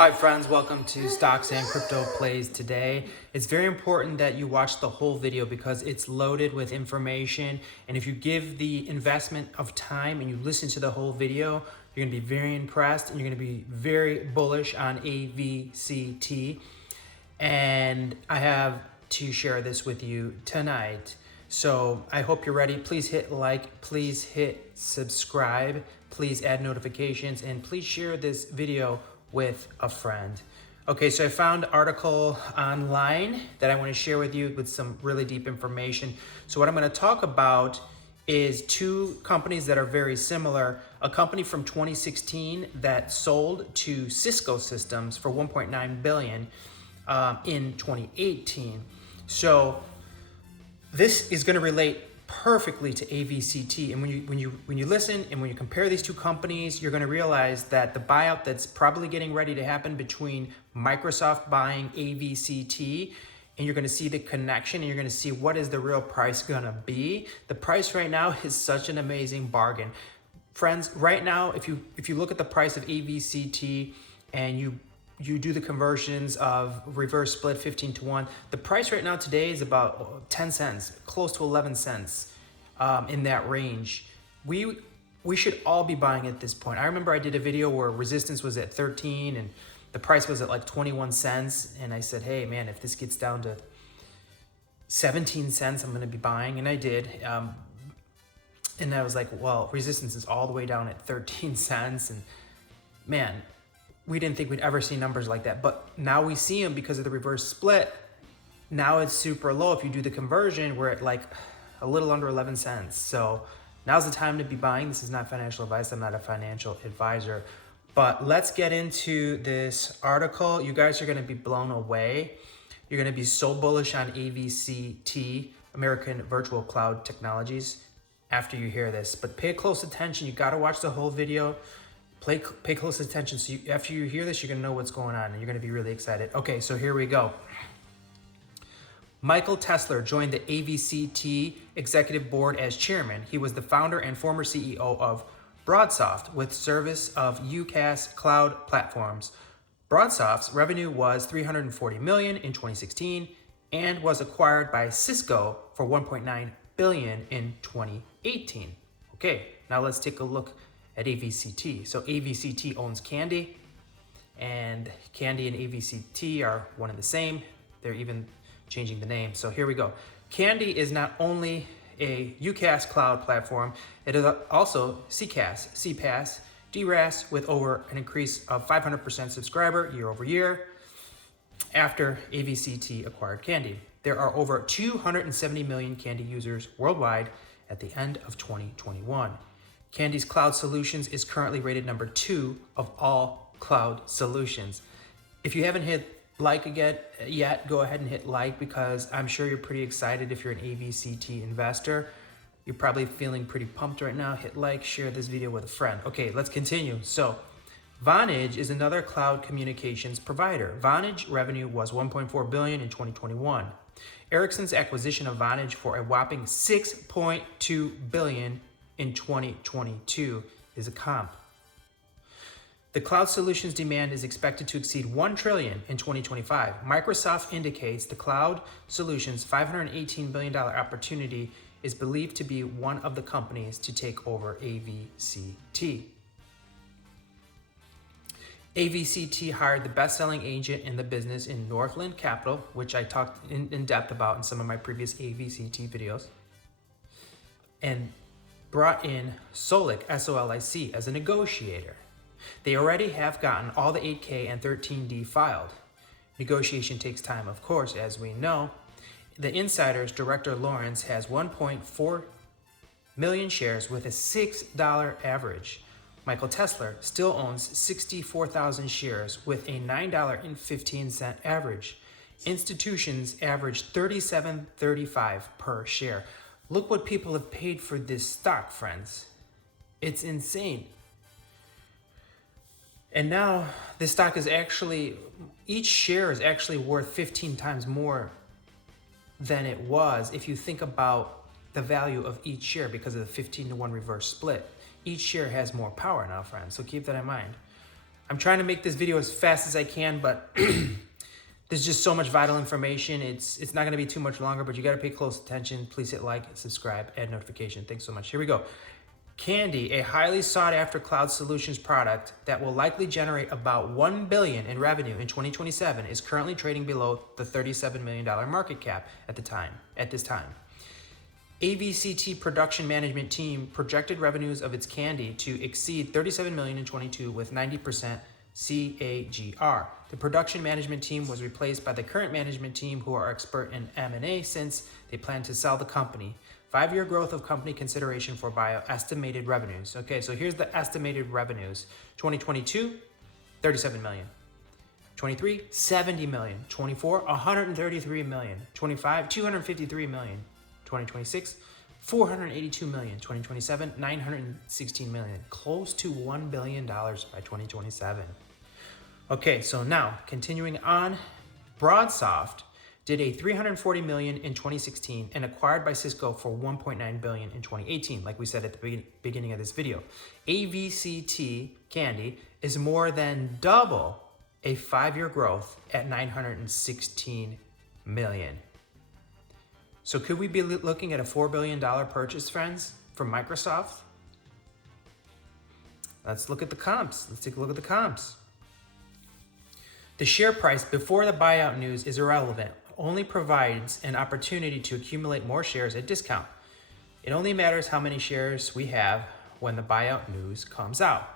Hi friends, welcome to Stocks and Crypto Plays today. It's very important that you watch the whole video because it's loaded with information, and if you give the investment of time and you listen to the whole video, you're going to be very impressed and you're going to be very bullish on AVCT. And I have to share this with you tonight. So I hope you're ready. Please hit like, please hit subscribe, please add notifications, and please share this video with a friend. Okay, so I found an article online that I want to share with you with some really deep information. So what I'm going to talk about is two companies that are very similar. A company from 2016 that sold to Cisco Systems for 1.9 billion in 2018. So this is going to relate perfectly to AVCT, and when you listen and when you compare these two companies, you're going to realize that the buyout that's probably getting ready to happen between Microsoft buying AVCT, and you're going to see the connection, and you're going to see what is the real price going to be. The price right now is such an amazing bargain, friends. Right now, if you look at the price of AVCT and you do the conversions of reverse split 15 to 1. The price right now today is about 10 cents, close to 11 cents, in that range. We should all be buying at this point. I remember I did a video where resistance was at 13 and the price was at like 21 cents. And I said, hey man, if this gets down to 17 cents, I'm gonna be buying. And I did. And I was like, well, resistance is all the way down at 13 cents. And man, we didn't think we'd ever see numbers like that, but now we see them because of the reverse split. Now it's super low. If you do the conversion, we're at like a little under 11 cents. So now's the time to be buying. This is not financial advice. I'm not a financial advisor, but let's get into this article. You guys are going to be blown away. You're going to be so bullish on AVCT, American Virtual Cloud Technologies, after you hear this, but pay close attention. You got to watch the whole video. Pay close attention, so after you hear this, you're gonna know what's going on, and you're gonna be really excited. Okay, so here we go. Michael Tesler joined the AVCT executive board as chairman. He was the founder and former CEO of Broadsoft, with service of UCaaS cloud platforms. Broadsoft's revenue was $340 million in 2016 and was acquired by Cisco for $1.9 billion in 2018. Okay, now let's take a look at AVCT. So AVCT owns Candy, and Candy and AVCT are one and the same. They're even changing the name. So here we go. Candy is not only a UCaaS cloud platform, it is also CPaaS, DRaaS, with over an increase of 500% subscriber year over year after AVCT acquired Candy. There are over 270 million Candy users worldwide at the end of 2021. Candy's cloud solutions is currently rated number 2 of all cloud solutions. If you haven't hit like yet, go ahead and hit like, because I'm sure you're pretty excited. If you're an AVCT investor, you're probably feeling pretty pumped right now. Hit like, share this video with a friend. Okay, let's continue. So Vonage is another cloud communications provider. Vonage revenue was $1.4 billion in 2021. Ericsson's acquisition of Vonage for a whopping $6.2 billion in 2022 is a comp. The cloud solutions demand is expected to exceed $1 trillion in 2025. Microsoft indicates the cloud solutions $518 billion opportunity is believed to be one of the companies to take over AVCT. AVCT hired the best-selling agent in the business in Northland Capital, which I talked in depth about in some of my previous AVCT videos, and brought in Solic, S-O-L-I-C, as a negotiator. They already have gotten all the 8K and 13D filed. Negotiation takes time, of course, as we know. The insider's Director Lawrence has 1.4 million shares with a $6 average. Michael Tesler still owns 64,000 shares with a $9.15 average. Institutions average $37.35 per share. Look what people have paid for this stock, friends. It's insane. And now this stock is actually, each share is actually worth 15 times more than it was if you think about the value of each share because of the 15 to 1 reverse split. Each share has more power now, friends, so keep that in mind. I'm trying to make this video as fast as I can, but there's just so much vital information. It's not going to be too much longer, but you got to pay close attention. Please hit like, subscribe, add notification. Thanks so much. Here we go. Candy, a highly sought after cloud solutions product that will likely generate about $1 billion in revenue in 2027, is currently trading below the $37 million market cap at this time. AVCT production management team projected revenues of its Candy to exceed $37 million in 22 with 90% CAGR. The production management team was replaced by the current management team, who are expert in M&A, since they plan to sell the company. 5-year growth of company consideration for buyout, estimated revenues. Okay, so here's the estimated revenues. 2022, 37 million. 23, 70 million. 24, 133 million. 25, 253 million. 2026, 482 million. 2027, 916 million. Close to $1 billion by 2027. Okay, so now continuing on, Broadsoft did a $340 million in 2016 and acquired by Cisco for $1.9 billion in 2018, like we said at the beginning of this video. AVCT Candy is more than double a 5-year growth at $916 million. So could we be looking at a $4 billion purchase, friends, from Microsoft? Let's look at the comps. Let's take a look at the comps. The share price before the buyout news is irrelevant. Only provides an opportunity to accumulate more shares at discount. It only matters how many shares we have when the buyout news comes out.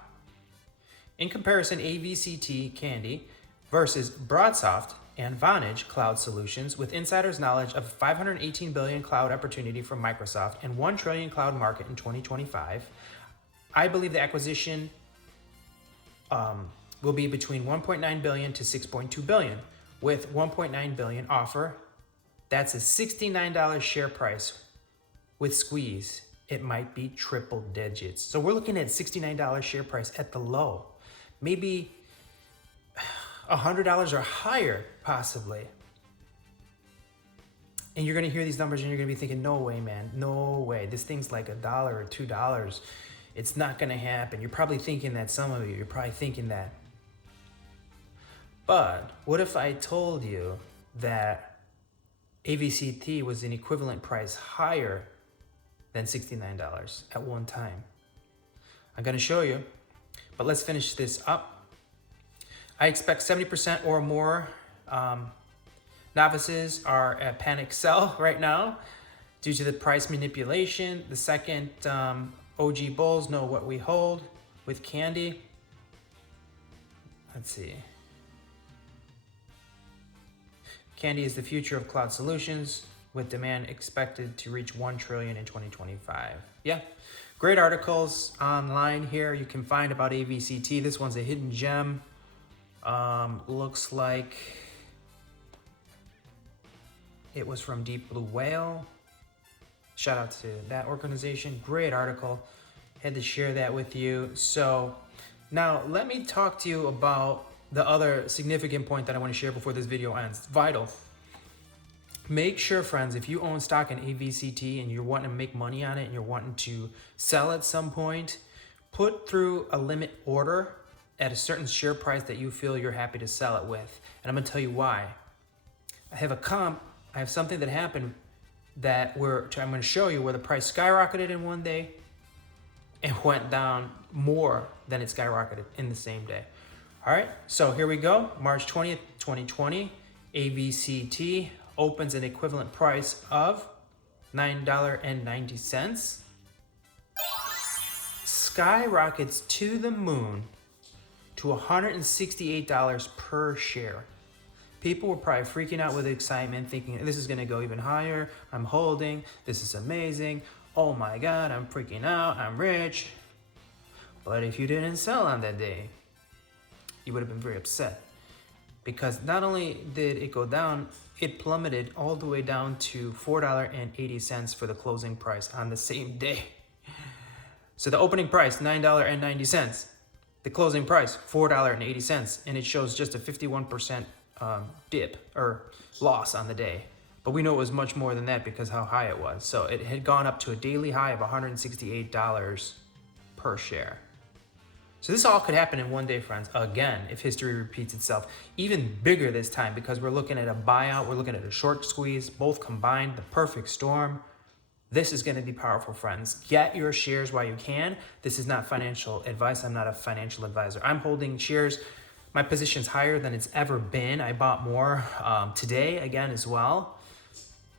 In comparison, AVCT Candy versus Broadsoft and Vonage Cloud Solutions, with insiders' knowledge of 518 billion cloud opportunity from Microsoft and 1 trillion cloud market in 2025, I believe the acquisition will be between 1.9 billion to 6.2 billion. With 1.9 billion offer, that's a $69 share price. With squeeze, it might be triple digits. So we're looking at $69 share price at the low. Maybe $100 or higher, possibly. And you're gonna hear these numbers and you're gonna be thinking, no way, man, no way. This thing's like $1 or $2. It's not gonna happen. You're probably thinking that, some of you, you're probably thinking that. But what if I told you that AVCT was an equivalent price higher than $69 at one time? I'm going to show you, but let's finish this up. I expect 70% or more novices are at panic sell right now due to the price manipulation. The second OG bulls know what we hold with Candy. Let's see. Candy is the future of cloud solutions, with demand expected to reach 1 trillion in 2025. Yeah, great articles online here you can find about AVCT. This one's a hidden gem. Looks like it was from Deep Blue Whale. Shout out to that organization. Great article. Had to share that with you. So now let me talk to you about the other significant point that I want to share before this video ends. Vital. Make sure, friends, if you own stock in AVCT and you're wanting to make money on it and you're wanting to sell at some point, put through a limit order at a certain share price that you feel you're happy to sell it with. And I'm going to tell you why. I have something that happened that I'm going to show you where the price skyrocketed in one day and went down more than it skyrocketed in the same day. All right, so here we go. March 20th, 2020, AVCT opens an equivalent price of $9.90. Skyrockets to the moon to $168 per share. People were probably freaking out with excitement, thinking this is gonna go even higher. I'm holding, this is amazing. Oh my God, I'm freaking out, I'm rich. But if you didn't sell on that day, you would have been very upset, because not only did it go down, it plummeted all the way down to $4.80 for the closing price on the same day. So the opening price, $9.90. The closing price, $4.80. And it shows just a 51% dip or loss on the day. But we know it was much more than that because how high it was. So it had gone up to a daily high of $168 per share. So this all could happen in one day, friends, again, if history repeats itself. Even bigger this time, because we're looking at a buyout, we're looking at a short squeeze, both combined, the perfect storm. This is going to be powerful, friends. Get your shares while you can. This is not financial advice. I'm not a financial advisor. I'm holding shares. My position's higher than it's ever been. I bought more today again as well.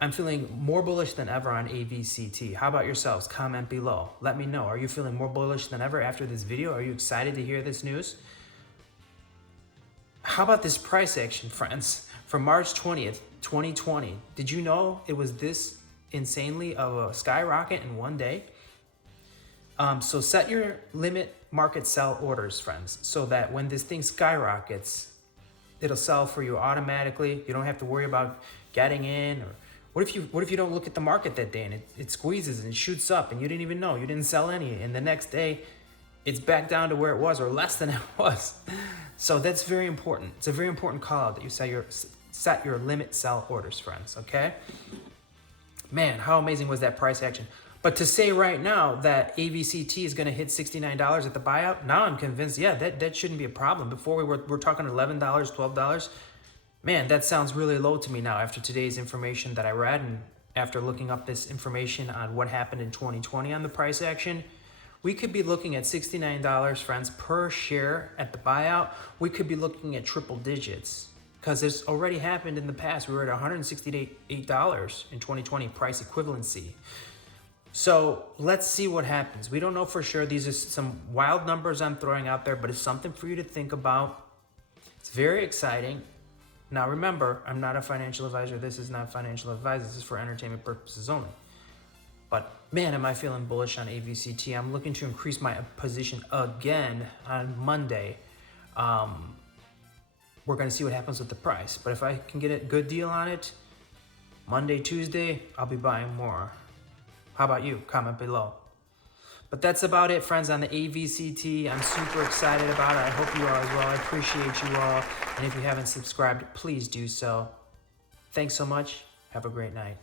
I'm feeling more bullish than ever on AVCT. How about yourselves? Comment below. Let me know. Are you feeling more bullish than ever after this video? Are you excited to hear this news? How about this price action, friends? For March 20th, 2020, did you know it was this insanely of a skyrocket in one day? So set your limit market sell orders, friends, so that when this thing skyrockets, it'll sell for you automatically. You don't have to worry about getting in. Or what if you don't look at the market that day and it squeezes and it shoots up and you didn't even know, you didn't sell any, and the next day it's back down to where it was or less than it was. So that's very important. It's a very important call out that you set your limit sell orders, friends, okay? Man, how amazing was that price action? But to say right now that AVCT is going to hit $69 at the buyout, now I'm convinced, yeah, that shouldn't be a problem. Before we're talking $11, $12. Man, that sounds really low to me now after today's information that I read and after looking up this information on what happened in 2020 on the price action. We could be looking at $69, friends, per share at the buyout. We could be looking at triple digits, because it's already happened in the past. We were at $168 in 2020 price equivalency. So let's see what happens. We don't know for sure. These are some wild numbers I'm throwing out there, but it's something for you to think about. It's very exciting. Now remember, I'm not a financial advisor. This is not financial advice. This is for entertainment purposes only. But man, am I feeling bullish on AVCT. I'm looking to increase my position again on Monday. We're going to see what happens with the price. But if I can get a good deal on it, Monday, Tuesday, I'll be buying more. How about you? Comment below. But that's about it, friends, on the AVCT. I'm super excited about it. I hope you are as well. I appreciate you all. And if you haven't subscribed, please do so. Thanks so much. Have a great night.